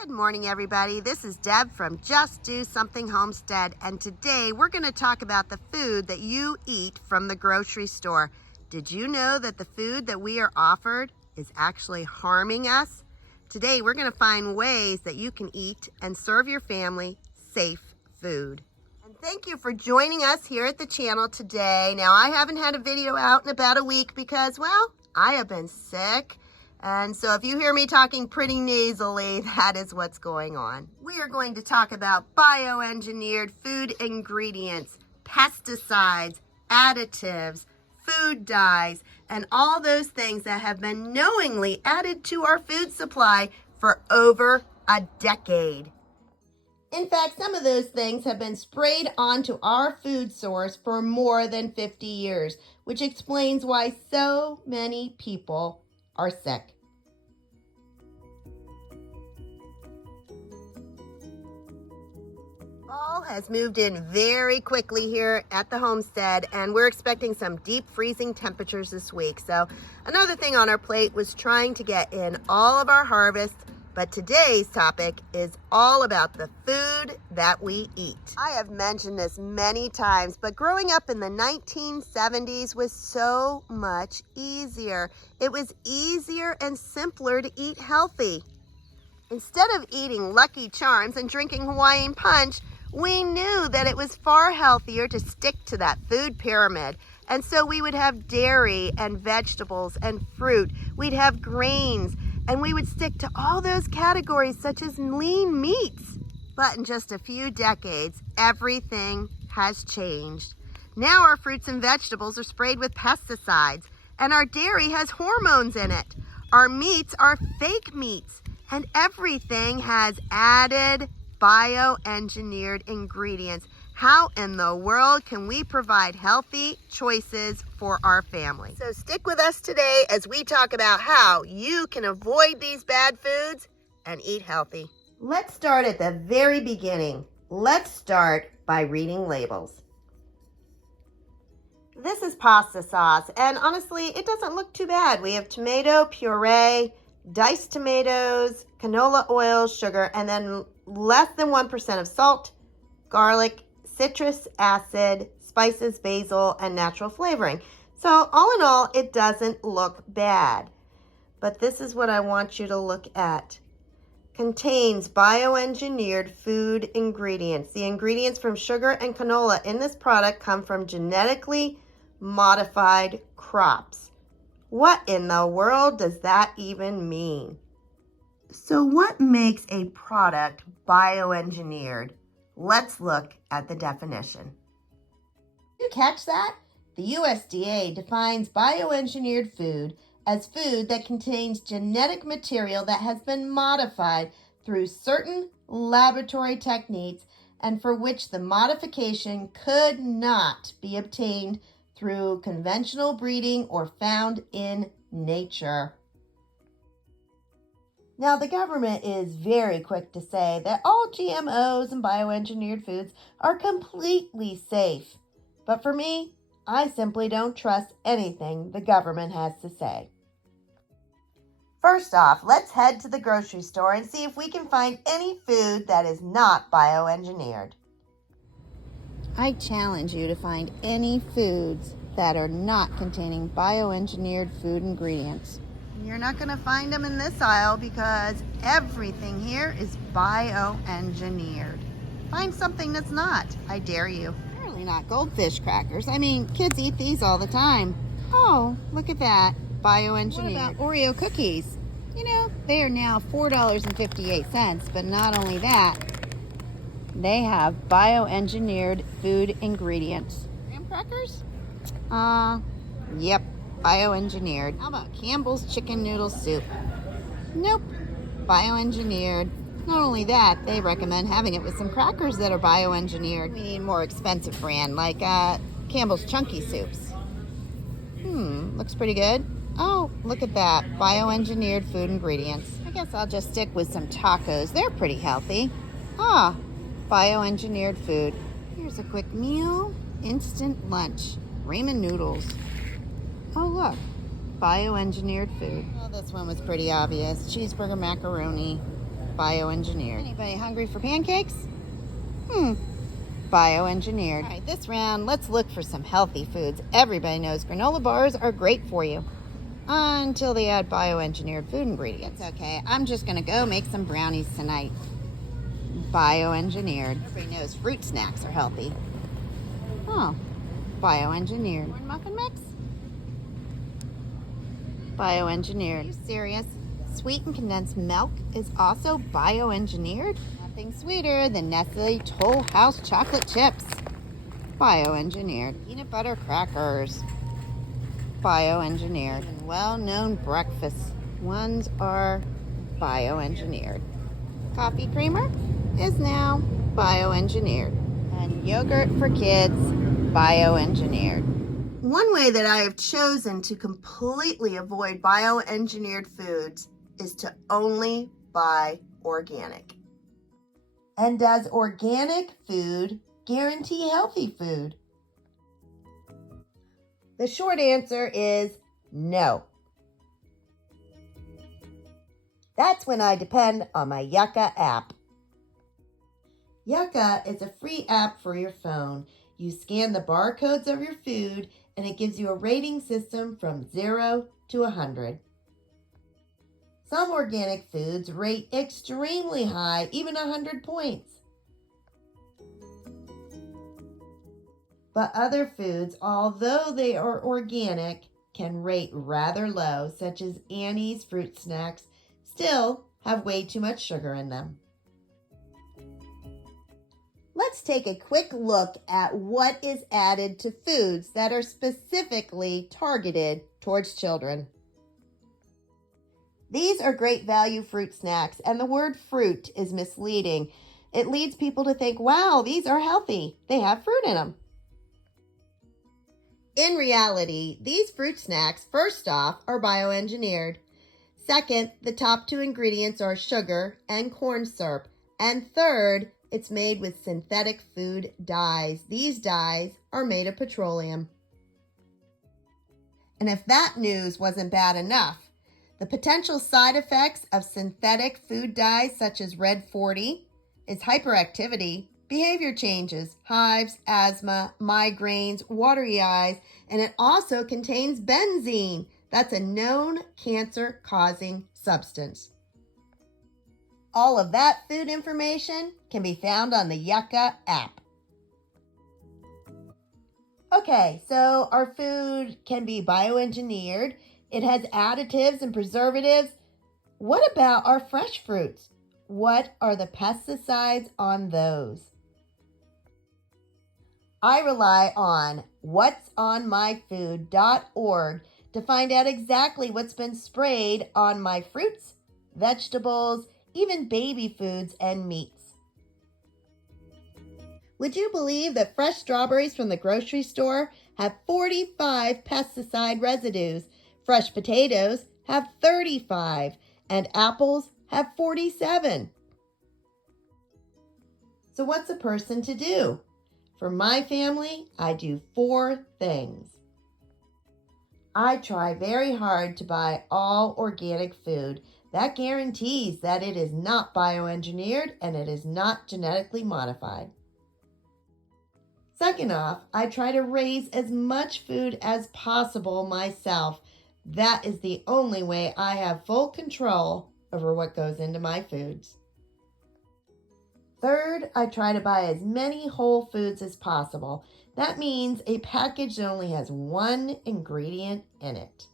Good morning, everybody. This is Deb from Just Do Something Homestead, and today we're going to talk about the food that you eat from the grocery store. Did you know that the food that we are offered is actually harming us? Today we're going to find ways that you can eat and serve your family safe food. And thank you for joining us here at the channel today. Now, I haven't had a video out in about a week because, well, I have been sick. And so if you hear me talking pretty nasally, that is what's going on. We are going to talk about bioengineered food ingredients, pesticides, additives, food dyes, and all those things that have been knowingly added to our food supply for over a decade. In fact, some of those things have been sprayed onto our food source for more than 50 years, which explains why so many people are sick. Fall has moved in very quickly here at the homestead, and we're expecting some deep freezing temperatures this week. So another thing on our plate was trying to get in all of our harvests, but today's topic is all about the food that we eat. I have mentioned this many times, but growing up in the 1970s was so much easier. It was easier and simpler to eat healthy. Instead of eating Lucky Charms and drinking Hawaiian Punch, we knew that it was far healthier to stick to that food pyramid. And so we would have dairy and vegetables and fruit. We'd have grains, and we would stick to all those categories such as lean meats. But in just a few decades, everything has changed. Now our fruits and vegetables are sprayed with pesticides, and our dairy has hormones in it. Our meats are fake meats, and everything has added bioengineered ingredients. How in the world can we provide healthy choices for our family? So stick with us today as we talk about how you can avoid these bad foods and eat healthy. Let's start at the very beginning. Let's start by reading labels. This is pasta sauce, and honestly, it doesn't look too bad. We have tomato puree, diced tomatoes, canola oil, sugar, and then less than 1% of salt, garlic, citrus acid, spices, basil, and natural flavoring. So all in all, it doesn't look bad. But this is what I want you to look at. Contains bioengineered food ingredients. The ingredients from sugar and canola in this product come from genetically modified crops. What in the world does that even mean? So what makes a product bioengineered? Let's look at the definition. Did you catch that? The USDA defines bioengineered food as food that contains genetic material that has been modified through certain laboratory techniques and for which the modification could not be obtained through conventional breeding or found in nature. Now, the government is very quick to say that all GMOs and bioengineered foods are completely safe. But for me, I simply don't trust anything the government has to say. First off, let's head to the grocery store and see if we can find any food that is not bioengineered. I challenge you to find any foods that are not containing bioengineered food ingredients. You're not going to find them in this aisle because everything here is bioengineered. Find something that's not. I dare you. Apparently not goldfish crackers. I mean, kids eat these all the time. Oh, look at that. Bioengineered. What about Oreo cookies? You know, they are now $4.58, but not only that, they have bioengineered food ingredients. Graham crackers? Yep. Bioengineered. How about Campbell's chicken noodle soup? Nope. Bioengineered. Not only that, they recommend having it with some crackers that are bioengineered. We need a more expensive brand like Campbell's chunky soups. Looks pretty good. Oh, look at that. Bioengineered food ingredients. I guess I'll just stick with some tacos. They're pretty healthy. Bioengineered food. Here's a quick meal. Instant lunch. Ramen noodles. Oh, look, bioengineered food. Oh, this one was pretty obvious. Cheeseburger macaroni. bioengineered. Anybody hungry for pancakes? Bioengineered. All right, this round, let's look for some healthy foods. Everybody knows granola bars are great for you until they add bioengineered food ingredients. Okay, I'm just gonna go make some brownies tonight. Bioengineered. Everybody knows fruit snacks are healthy. Oh, bioengineered. Corn muffin mix? Bioengineered. Are you serious? Sweetened condensed milk is also bioengineered? Nothing sweeter than Nestle Toll House chocolate chips. Bioengineered. Peanut butter crackers. Bioengineered. And well-known breakfast ones are bioengineered. Coffee creamer is now bioengineered. And yogurt for kids, bioengineered. One way that I have chosen to completely avoid bioengineered foods is to only buy organic. And does organic food guarantee healthy food? The short answer is no. That's when I depend on my Yucca app. Yucca is a free app for your phone. You scan the barcodes of your food and it gives you a rating system from 0 to 100. Some organic foods rate extremely high, even 100 points. But other foods, although they are organic, can rate rather low, such as Annie's fruit snacks, still have way too much sugar in them. Let's take a quick look at what is added to foods that are specifically targeted towards children. These are great value fruit snacks, and the word fruit is misleading. It leads people to think, wow, these are healthy. They have fruit in them. In reality, these fruit snacks, first off, are bioengineered. Second, the top two ingredients are sugar and corn syrup. And third, it's made with synthetic food dyes. These dyes are made of petroleum. And if that news wasn't bad enough, the potential side effects of synthetic food dyes such as Red 40 is hyperactivity, behavior changes, hives, asthma, migraines, watery eyes, and it also contains benzene. That's a known cancer-causing substance. All of that food information can be found on the Yucca app. Okay, so our food can be bioengineered. It has additives and preservatives. What about our fresh fruits? What are the pesticides on those? I rely on whatsonmyfood.org to find out exactly what's been sprayed on my fruits, vegetables, even baby foods and meats. Would you believe that fresh strawberries from the grocery store have 45 pesticide residues? Fresh potatoes have 35, and apples have 47. So what's a person to do? For my family, I do 4 things. I try very hard to buy all organic food. That guarantees that it is not bioengineered and it is not genetically modified. Second off, I try to raise as much food as possible myself. That is the only way I have full control over what goes into my foods. Third, I try to buy as many whole foods as possible. That means a package that only has 1 ingredient in it.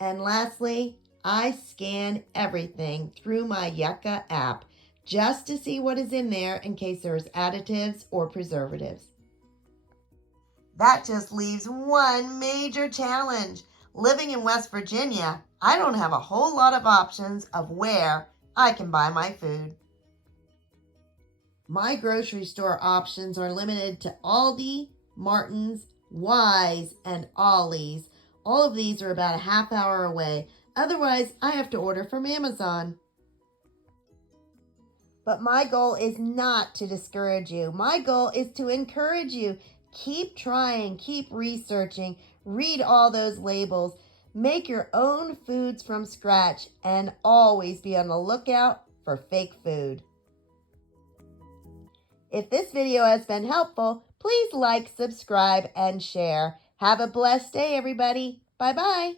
And lastly, I scan everything through my Yucca app just to see what is in there in case there's additives or preservatives. That just leaves one major challenge. Living in West Virginia, I don't have a whole lot of options of where I can buy my food. My grocery store options are limited to Aldi, Martin's, Wise, and Ollie's. All of these are about a half hour away. Otherwise, I have to order from Amazon. But my goal is not to discourage you. My goal is to encourage you. Keep trying, keep researching, read all those labels. Make your own foods from scratch and always be on the lookout for fake food. If this video has been helpful, please like, subscribe, and share. Have a blessed day, everybody. Bye-bye.